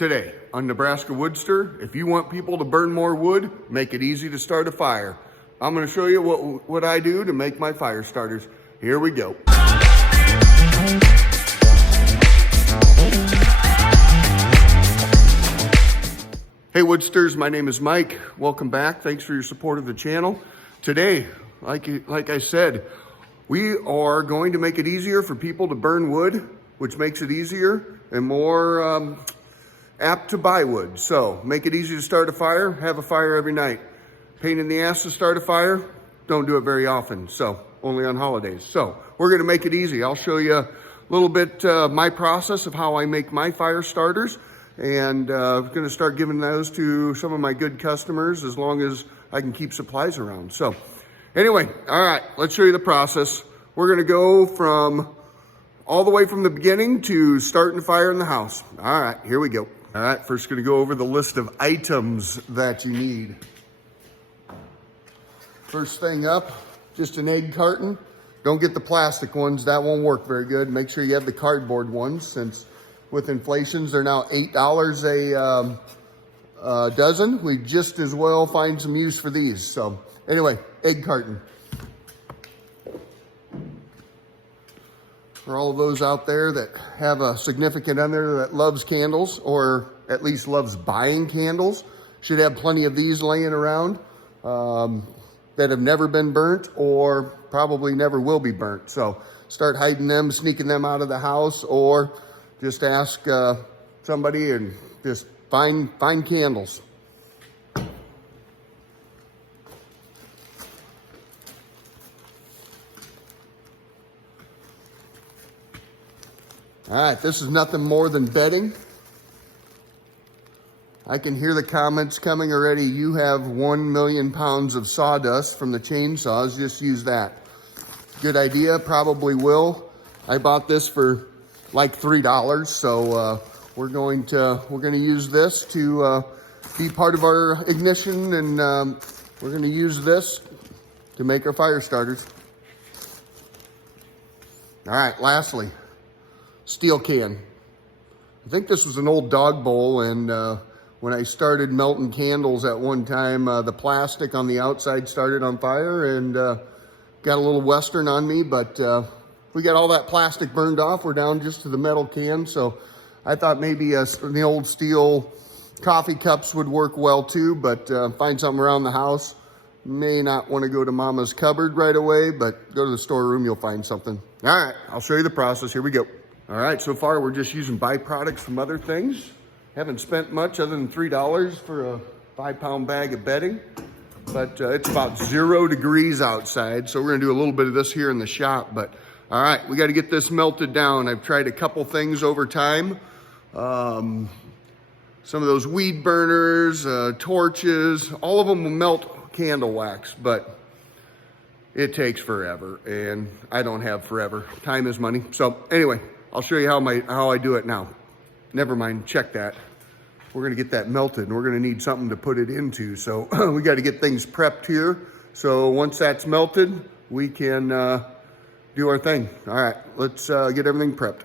Today on Nebraska WoodSTR, if you want people to burn more wood, make it easy to start a fire. I'm going to show you what I do to make my fire starters. Here we go. Hey WoodSTRs, my name is Mike. Welcome back. Thanks for your support of the channel. Today, like I said, we are going to make it easier for people to burn wood, which makes it easier and more apt to buy wood. So make it easy to start a fire, have a fire every night. Pain in the ass to start a fire, don't do it very often, so only on holidays. So we're gonna make it easy. I'll show you a little bit my process of how I make my fire starters, and I'm gonna start giving those to some of my good customers as long as I can keep supplies around. So anyway, all right, let's show you the process. We're gonna go all the way from the beginning to starting a fire in the house. All right, here we go. All right, first gonna go over the list of items that you need. First thing up, just an egg carton. Don't get the plastic ones, that won't work very good. Make sure you have the cardboard ones, since with inflations, they're now $8 a dozen. We just as well find some use for these. So anyway, egg carton. For all of those out there that have a significant other that loves candles, or at least loves buying candles, should have plenty of these laying around that have never been burnt or probably never will be burnt. So start hiding them, sneaking them out of the house, or just ask somebody and just find candles. All right, this is nothing more than bedding. I can hear the comments coming already. You have 1 million pounds of sawdust from the chainsaws. Just use that. Good idea, probably will. I bought this for like $3, so we're going to use this to be part of our ignition, and we're going to use this to make our fire starters. All right, lastly, steel can. I think this was an old dog bowl, and when I started melting candles at one time, the plastic on the outside started on fire and got a little Western on me, but we got all that plastic burned off. We're down just to the metal can, so I thought maybe the old steel coffee cups would work well too, but find something around the house. May not want to go to Mama's cupboard right away, but go to the storeroom, you'll find something. All right, I'll show you the process. Here we go. All right, so far we're just using byproducts from other things. Haven't spent much other than $3 for a 5-pound bag of bedding, but it's about 0 degrees outside, so we're gonna do a little bit of this here in the shop. But all right, we gotta get this melted down. I've tried a couple things over time. Some of those weed burners, torches, all of them will melt candle wax, but it takes forever, and I don't have forever. Time is money. So anyway, I'll show you how I do it now. Never mind, check that. We're gonna get that melted, and we're gonna need something to put it into. So we gotta get things prepped here. So once that's melted, we can do our thing. All right, let's get everything prepped.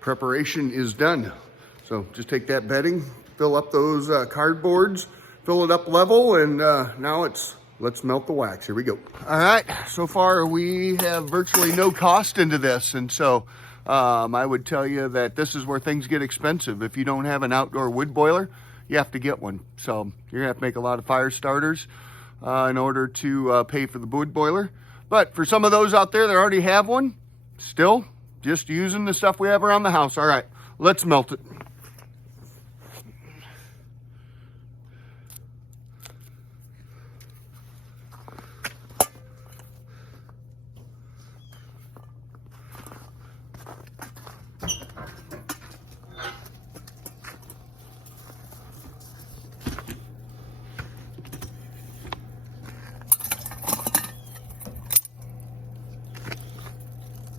preparation is done. So just take that bedding, fill up those cardboards, fill it up level, and now let's melt the wax. Here we go. All right, so far we have virtually no cost into this, and so I would tell you that this is where things get expensive. If you don't have an outdoor wood boiler, you have to get one. So you're gonna have to make a lot of fire starters in order to pay for the wood boiler. But for some of those out there that already have one, still just using the stuff we have around the house. All right, let's melt it.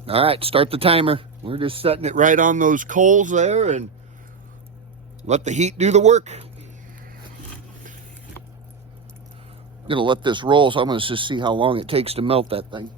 All right, start the timer. We're just setting it right on those coals there and let the heat do the work. I'm gonna let this roll, so I'm gonna just see how long it takes to melt that thing.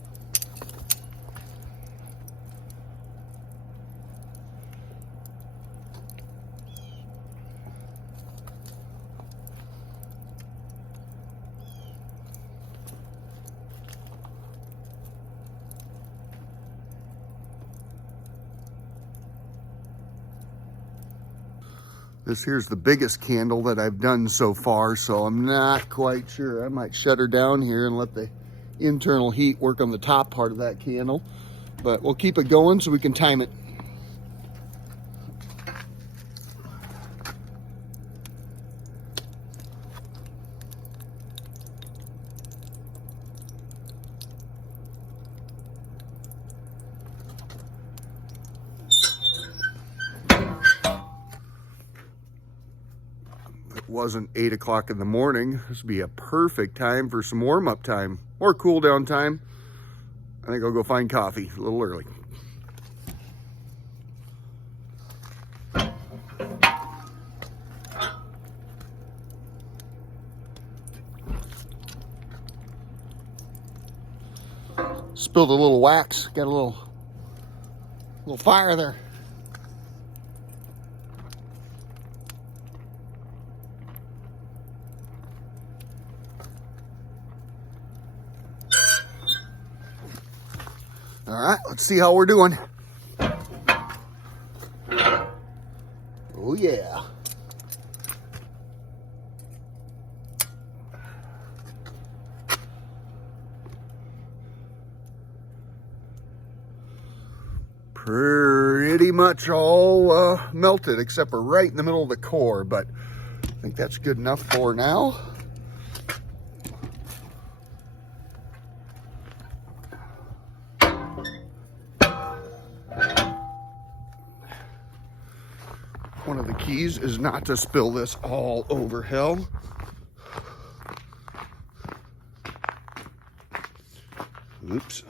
This here's the biggest candle that I've done so far, so I'm not quite sure. I might shut her down here and let the internal heat work on the top part of that candle, but we'll keep it going so we can time it. Wasn't 8 o'clock in the morning, this would be a perfect time for some warm-up time or cool down time. I think I'll go find coffee a little early. Spilled a little wax, got a little fire there. All right, let's see how we're doing. Oh yeah. Pretty much all melted except for right in the middle of the core, but I think that's good enough for now. One of the keys is not to spill this all over hell. Oops.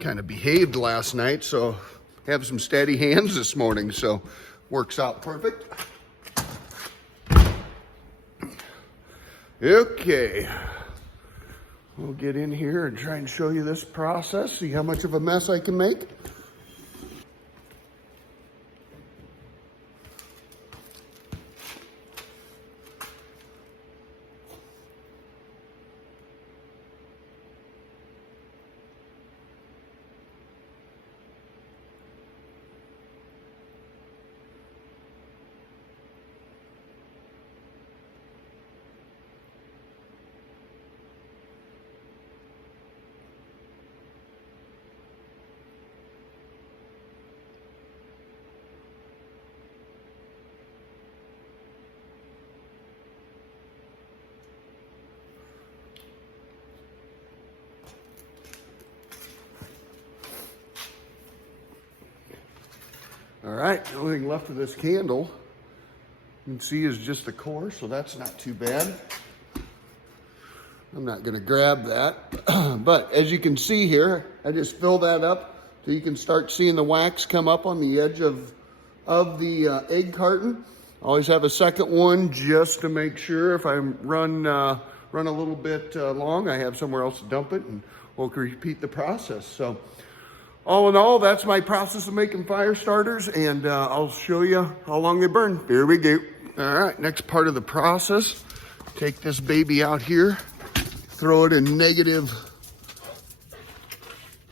Kind of behaved last night, so have some steady hands this morning, so works out perfect. Okay, we'll get in here and try and show you this process, see how much of a mess I can make. All right, the only thing left of this candle, you can see, is just the core, so that's not too bad. I'm not gonna grab that, but as you can see here, I just fill that up so you can start seeing the wax come up on the edge of the egg carton. Always have a second one just to make sure if I run a little bit long, I have somewhere else to dump it and we'll repeat the process. So all in all, that's my process of making fire starters, and I'll show you how long they burn. Here we go. All right, next part of the process, take this baby out here, throw it in negative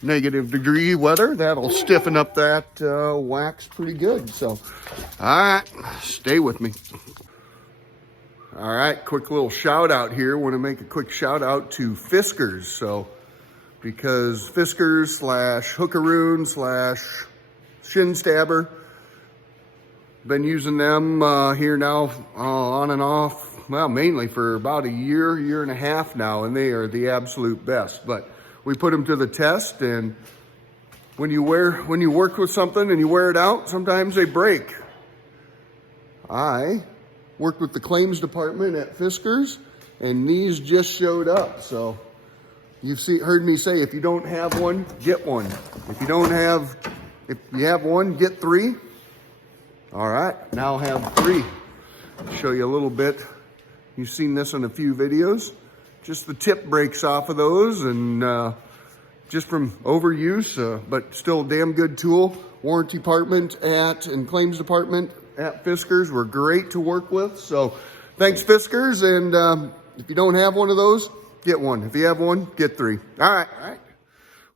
degree weather. That'll stiffen up that wax pretty good. So, all right, stay with me. All right, quick little shout out here. Want to make a quick shout out to Fiskars. So, because Fiskars / Hookaroon / Shin Stabber, been using them here now on and off, well, mainly for about a year and a half now, and they are the absolute best. But we put them to the test, and when you work with something and you wear it out, sometimes they break. I worked with the claims department at Fiskars, and these just showed up. So you've heard me say, if you don't have one, get one. If you have one, get 3. All right, now I have 3. I'll show you a little bit. You've seen this in a few videos. Just the tip breaks off of those, and just from overuse, but still a damn good tool. Warranty department and claims department at Fiskars were great to work with. So thanks, Fiskars, and if you don't have one of those, get one. If you have one, get 3. All right.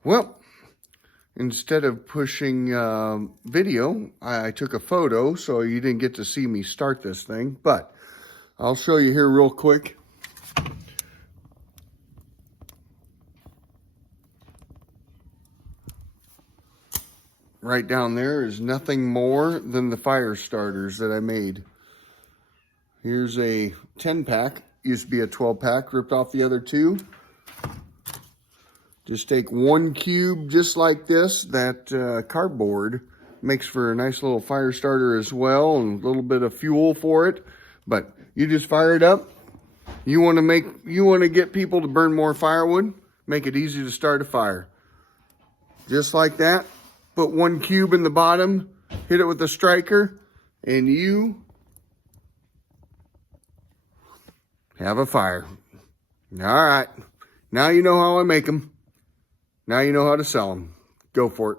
Well, instead of pushing video, I took a photo, so you didn't get to see me start this thing, but I'll show you here real quick. Right down there is nothing more than the fire starters that I made. Here's a 10-pack. Used to be a 12-pack, ripped off the other 2. Just take 1 cube just like this. That cardboard makes for a nice little fire starter as well, and a little bit of fuel for it. But you just fire it up. You want to get people to burn more firewood, make it easy to start a fire. Just like that. Put 1 cube in the bottom, hit it with a striker, and you have a fire. All right. Now you know how I make them. Now you know how to sell them. Go for it.